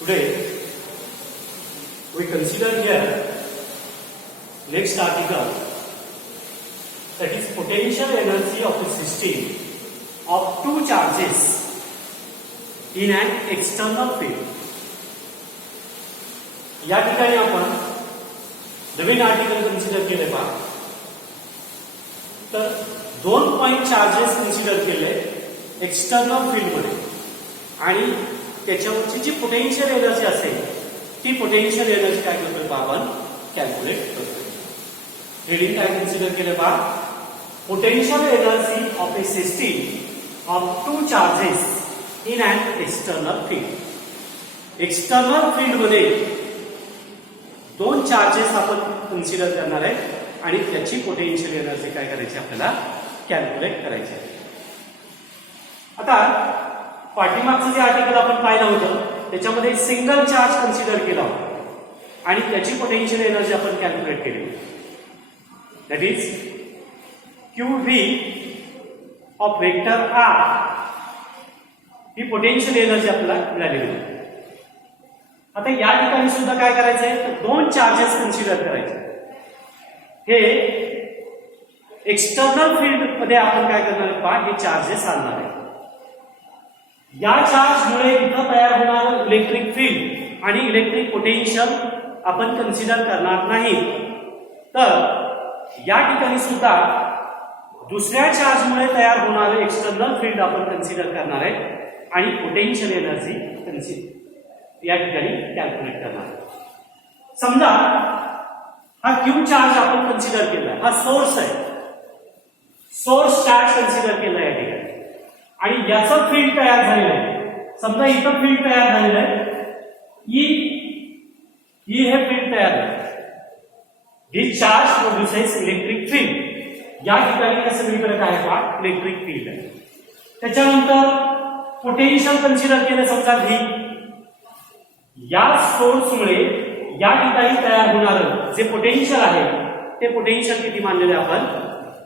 Today we consider here next article, that is potential energy of a system of two charges in an external field. या ठिकाणी आपण नवीन article consider केले पहा. तर दोन point charges consider केले external field मध्ये आणि त्याच्यावरची जी पोटेन्शियल एनर्जी असेल ती पोटेन्शियल एनर्जी काय करतोय आपण कॅल्क्युलेट करतोय. हेडिंग काय कन्सिडर केले पहा, potential energy of a system of two charges in an external field. External field मध्ये दोन चार्जेस आपण कन्सिडर करणार आहे आणि त्याची पोटेन्शियल एनर्जी काय करायची आपल्याला कॅल्क्युलेट करायची आहे. आता पाठीमागचं जे आर्टिकल आपण पाहिलं होतं त्याच्यामध्ये सिंगल चार्ज कन्सिडर केला होता आणि त्याची पोटेन्शियल एनर्जी आपण कॅल्क्युलेट केली होती. That is QV of vector R he potential energy आपल्याला मिळालेली होती. आता या ठिकाणी सुद्धा काय करायचंय तर दोन चार्जेस कन्सिडर करायचे. हे एक्सटर्नल फील्ड मध्ये आपण काय करणार आहे पहा, हे चार्जेस आणणार आहे. या चार्जमुळे इथं तयार होणारं इलेक्ट्रिक फील्ड आणि इलेक्ट्रिक पोटेन्शियल आपण कन्सिडर करणार नाही. तर या ठिकाणी सुद्धा दुसऱ्या चार्जमुळे तयार होणारे एक्सटर्नल फील्ड आपण कन्सिडर करणार आहे आणि पोटेन्शियल एनर्जी या ठिकाणी कॅल्क्युलेट करणार. समजा हा क्यू चार्ज आपण कन्सिडर केलाय, हा सोर्स आहे, सोर्स चार्ज कन्सिडर केला या ठिकाणी आणि याचं फील्ड तयार झालेलं आहे. समजा इथं फील्ड तयार झालेलं आहे, ई हे फील्ड तयार झालं. दिस चार्ज प्रोड्युसेस इलेक्ट्रिक फील्ड. या ठिकाणी या सगळीकडे काय आहे इलेक्ट्रिक फील्ड आहे. त्याच्यानंतर पोटेन्शियल कन्सिडर केलं समजा व्ही. या सोर्समुळे या ठिकाणी तयार होणारं जे पोटेन्शियल आहे ते पोटेन्शियल किती मानलेले आपण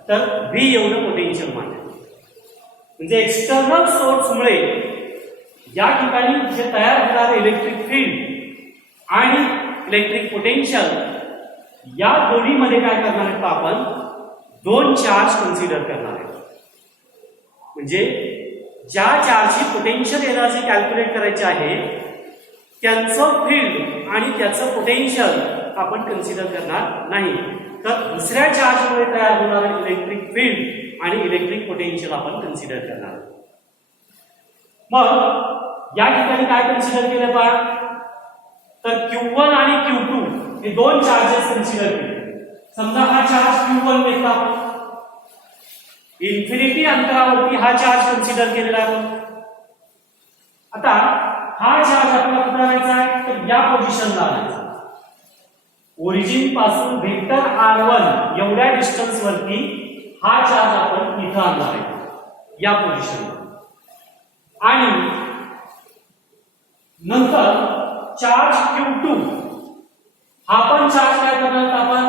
तर व्ही एवढं पोटेन्शियल मानले. म्हणजे एक्सटर्नल सोर्समुळे या ठिकाणी जे तयार होणारे इलेक्ट्रिक फील्ड आणि इलेक्ट्रिक पोटेन्शियल या दोन्हीमध्ये काय करणार आहेत आपण दोन चार्ज कन्सिडर करणार आहेत. म्हणजे ज्या चार्जची पोटेन्शियल एनर्जी कॅल्क्युलेट करायची आहे त्यांचं फील्ड आणि त्याचं पोटेन्शियल आपण कन्सिडर करणार नाही. तर दुसऱ्या चार्जमुळे तयार होणारं इलेक्ट्रिक फील्ड आणि इलेक्ट्रिक पोटेन्शियल आपण कन्सिडर करणार. मग या ठिकाणी काय कन्सिडर केलं पहा तर Q1 आणि Q2 हे दोन चार्जेस कन्सिडर केले. समजा हा चार्ज Q1 घेतला आपण, इन्फिनिटी अंतरावरती हा चार्ज कन्सिडर केलेला आहे. आता हा चार्ज आपल्याला कुठे आणायचा आहे तर या पोझिशनला आणायचा. ओरिजिन पासून वेक्टर R1 एवढ्या डिस्टन्स वरती हा चार्ज आपण इथं आणणार आहे या पोझिशनला. आणि नंतर चार्ज Q2 हा पण चार्ज काय करणार आपण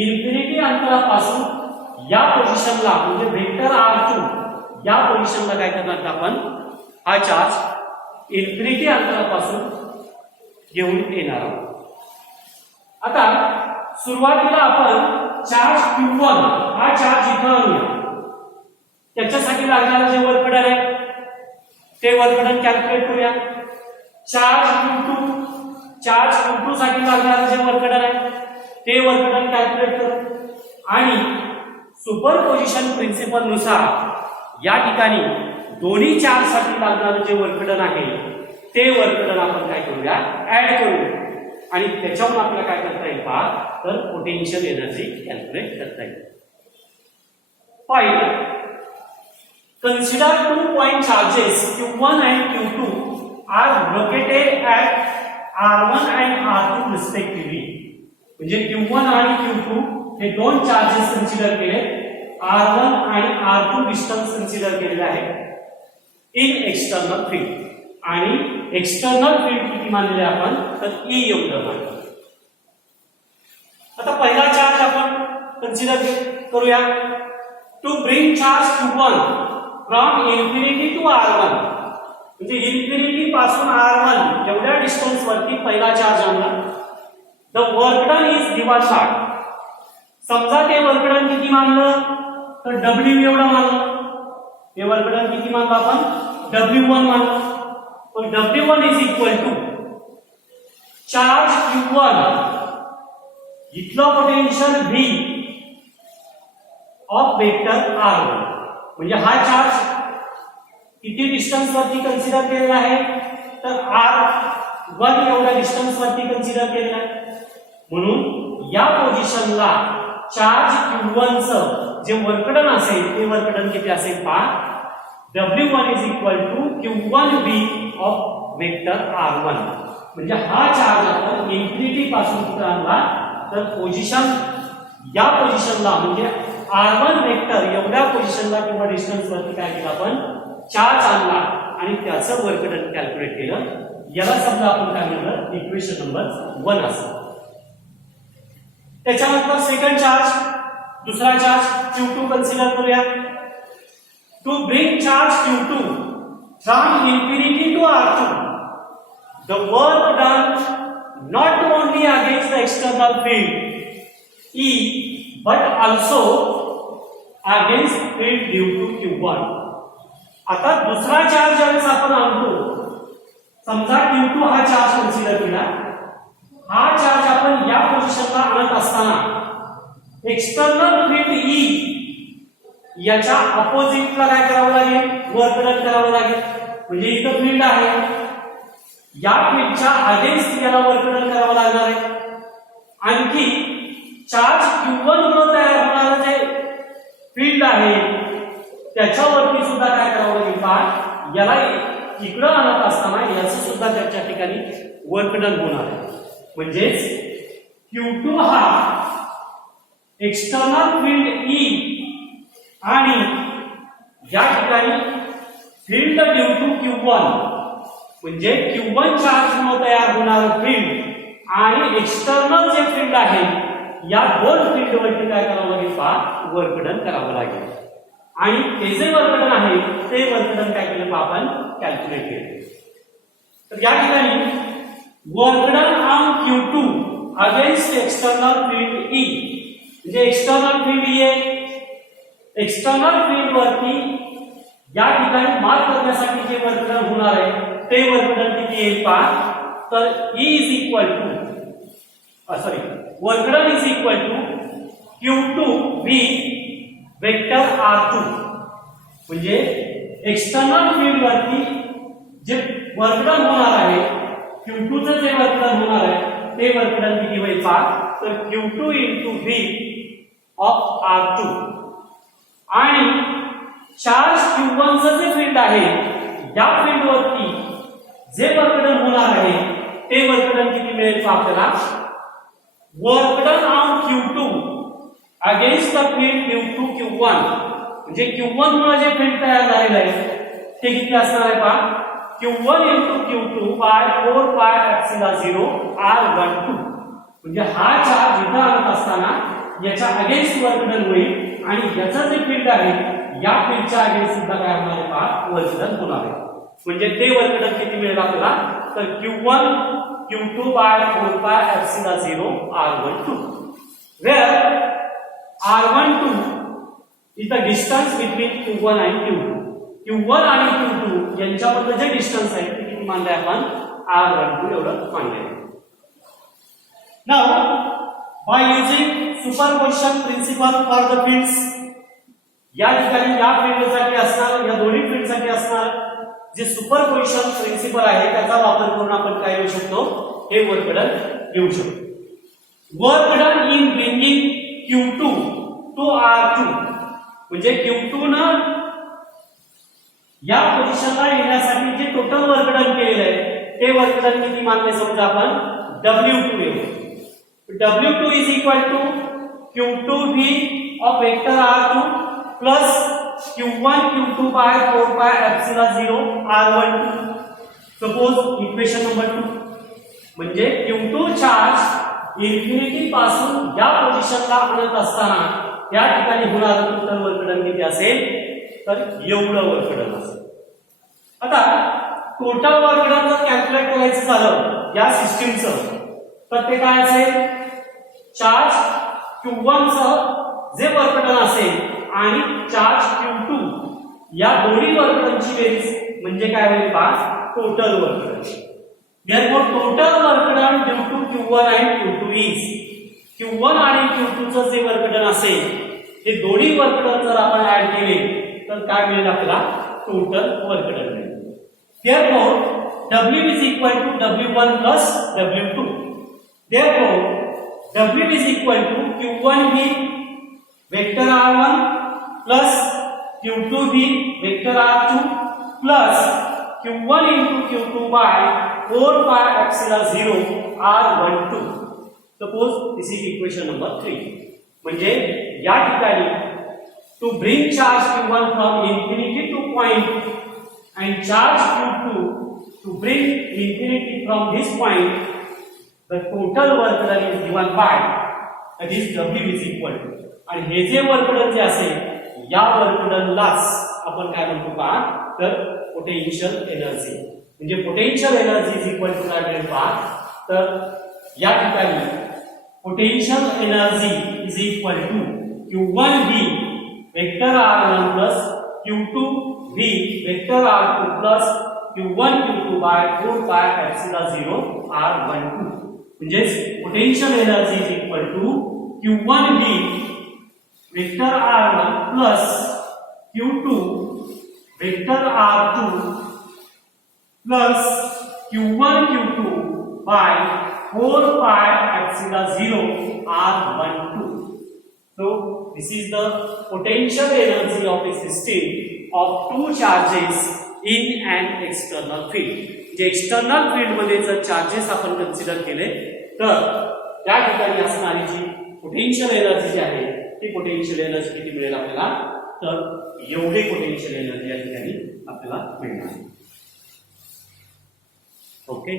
इन्फिनिटी अंतरापासून या पोझिशनला म्हणजे वेक्टर R2 या पोझिशनला काय करणार आपण हा चार्ज इन्फिनिटी अंतरापासून घेऊन येणार आहोत. आता सुरुवातीला आपण चार्ज Q1 हा चार्ज इथं आणूया. त्याच्यासाठी लागणारं जे वर्क डन आहे ते वर्क डन कॅल्क्युलेट करूया. चार्ज Q2 साठी लागणारं जे वर्क डन आहे ते वर्क डन कॅल्क्युलेट करू आणि सुपरपोजिशन प्रिन्सिपल नुसार या ठिकाणी दोन्ही चार्ज साठी लागणारं जे वर्क डन आहे ते वर्क डन आपण काय करूया ऍड करू आणि त्याच्यावरून आपल्याला काय करता येईल पहा तर पोटेन्शियल एनर्जी कॅल्क्युलेट करता येईल. Find consider two point charges Q1 and Q2 are located at R1 and R2 respectively. म्हणजे Q1 आणि Q2 हे दोन चार्जेस कन्सिडर केले, R1 आणि R2 डिस्टन्स कन्सिडर केलेले आहे इन एक्सटर्नल फील्ड. आणि एक्सटर्नल फील्ड किती मानलेले आपण तर E एवढं मानले. आता पहिला चार्ज आपण कन्सिडर करूया. To bring charge Q1 from infinity to R1 म्हणजे इन्फिनिटी पासून R1 एवढ्या डिस्टन्स वरती पहिला चार्ज आणला. The work done is given by, समजा ते वर्क डन किती मानलं तर W एवढं मानलं. ते वर्क डन किती मानलं आपण, W1 मानलं. तर W1 is equal to charge Q1 इथलं potential V of vector R1. म्हणजे हा चार्ज किती डिस्टन्स वरती कन्सिडर केलेला आहे तर R1 एवढ्या डिस्टन्स वरती कन्सिडर केलेला आहे. म्हणून या पोझिशनला चार्ज Q1 चं जे वर्क डन असेल ते वर्क डन किती असेल पहा, W1 is equal to Q1V of vector R1. म्हणजे हा चार्ज आपण इन्फिनिटी पासून कुठे आणला तर पोझिशन, या पोझिशनला म्हणजे R1 वेक्टर एवढ्या पोझिशनला किंवा डिस्टन्स वरती काय केलं आपण चार्ज आणला आणि त्याचं वर्क डन कॅल्क्युलेट केलं. याला समजा आपण काय म्हणलं इक्वेशन नंबर 1 असं. त्याच्यानंतर सेकंड चार्ज, दुसरा चार्ज Q2 कन्सिडर करूया. To bring charge Q2 from infinity to R2, the work done not only against the external field E but also against field due to Q1. आता दुसरा charge ज्यावेळेस आपण आणतो, समजा Q2 हा charge consider केला, हा चार्ज आपण या पोझिशनला आणत असताना एक्सटर्नल फील्ड E याच्या अपोजिटला काय करावं लागेल, वर्क डन करावं लागेल. म्हणजे इथं फील्ड आहे, या फील्डच्या अगेन्स्ट याला वर्क डन करावं लागणार आहे. आणखी चार्ज Q1 मुळे तयार होणारं जे फील्ड आहे त्याच्यावरती सुद्धा काय करावं लागेल पहा, याला इकडं आणत असताना याचं सुद्धा त्याच्या ठिकाणी वर्क डन होणार आहे. म्हणजेच Q2 हा एक्सटर्नल फील्ड E आणि या ठिकाणी फील्ड ड्यू टू Q1 म्हणजे Q1 चार्ज मुळे तयार होणारं फील्ड आणि एक्सटर्नल जे फील्ड आहे या दोन फील्ड वरती काय करावं लागेल पहा, वर्क डन करावं लागेल. आणि ते जे वर्क डन आहे ते वर्क डन काय केलं पहा आपण कॅल्क्युलेट केलं. तर या ठिकाणी work done on Q2 against external field E, म्हणजे एक्सटर्नल फील्ड E आहे, एक्सटर्नल फील्ड वरती या ठिकाणी मार्क करण्यासाठी जे वर्क डन होणार आहे ते वर्क डन किती येईल पहा, तर E is equal to work done is equal to Q2V vector R2. म्हणजे एक्सटर्नल फील्ड वरती जे वर्क डन होणार आहे, Q2 चं जे वर्क डन होणार आहे ते वर्क डन किती होईल पहा, तर Q2 into V of R2. आणि चार्ज Q1 चं जे फील्ड आहे या फील्ड वरती जे वर्क डन होणार आहे ते वर्क डन किती मिळेल पहा आपल्याला, work done on Q2 against the field due to Q1. म्हणजे Q1 मुळे जे फील्ड तयार झालेलं आहे ते किती असणार आहे पहा, Q1 into Q2 by 4 pi epsilon 0 R12. म्हणजे हा चार्ज इथं आणत असताना याच्या अगेन्स्ट वर्क डन होईल आणि याचं जे फील्ड आहे या फील्डच्या अगेन्स्ट सुद्धा काय होणार आहे पहा, वर्क डन होणार आहे. म्हणजे ते वर्क डन किती मिळेल आपल्याला, तर Q2 by 4 pi epsilon 0 R12, where R12 is the distance between Q1 and Q2. Q1 आणि Q2 यांच्यामधलं जे डिस्टन्स आहे ते किती मानलंय आपण, R12 एवढं मानलंय. Now by using superposition principle for the fields, या ठिकाणी या फील्डसाठी असणार, या दोन्ही फील्डसाठी असणार जे सुपरपोजिशन प्रिन्सिपल आहे त्याचा वापर करून आपण काय लिहू शकतो, हे वर्क डन लिहू शकतो. Work done in bringing Q2 to R2, म्हणजे Q2 न या पोझिशनला येण्यासाठी जे टोटल वर्क डन केलेलं आहे ते वर्क डन किती मानले, समजा आपण W2 लिहू. W2 is equal to Q2V of vector R2 plus Q1 Q2 by 4 pi epsilon 0 R12. Suppose equation number 2, म्हणजे Q2 चार्ज इन्फिनिटी पासून या पोझिशनला आणत असताना त्या ठिकाणी होणारं टोटल वर्क डन किती असेल, तर एवढं वर्क डन असेल. आता टोटल वर्क डन जर कॅल्क्युलेट करायचं झालं या सिस्टीमचं तर ते काय असेल, चार्ज Q1 चं जे वर्क डन असेल आणि चार्ज Q2 या दोन्ही वर्क डनची बेरीज म्हणजे काय होईल पहा, total work done. Therefore total work done due to Q1 and Q2 is Q1 आणि Q2 चं जे वर्क डन असेल ते दोन्ही वर्क डन जर आपण ऍड केले तर काय मिळेल आपल्याला, टोटल वर्क डन मिळेल. Therefore W is equal to W1 plus W2. Therefore W is equal to Q1 भी वेक्टर R1 plus Q2 भी vector R2 plus Q1 into Q2 by 4 pi epsilon 0 R12. Suppose this is equation number 3. म्हणजे या ठिकाणी to bring charge Q1 from infinity to point and charge Q2 to bring infinity from this point, the total work done is given by, that is W is equal to, आणि हे जे work done जे असेल या work डनलाच आपण काय म्हणतो पहा, तर पोटेन्शियल एनर्जी. म्हणजे potential energy is equal to काय मिळेल पहा, तर या ठिकाणी potential energy is equal to Q1 V vector R1 plus Q2 V vector R2 plus Q1 Q2 by 4 pi epsilon 0 R12. म्हणजे potential energy is equal to Q1 V vector R1 plus Q2 vector R2 plus Q1 Q2 by 4 pi epsilon 0 R12. So this is the potential energy of a system of two charges in an external field. जे external field मध्ये जर charges आपण consider केले तर त्या ठिकाणी असणारी जी potential energy जी आहे ती पोटेन्शियल एनर्जी किती मिळेल आपल्याला, तर एवढी पोटेन्शियल एनर्जी या ठिकाणी आपल्याला मिळणार. ओके.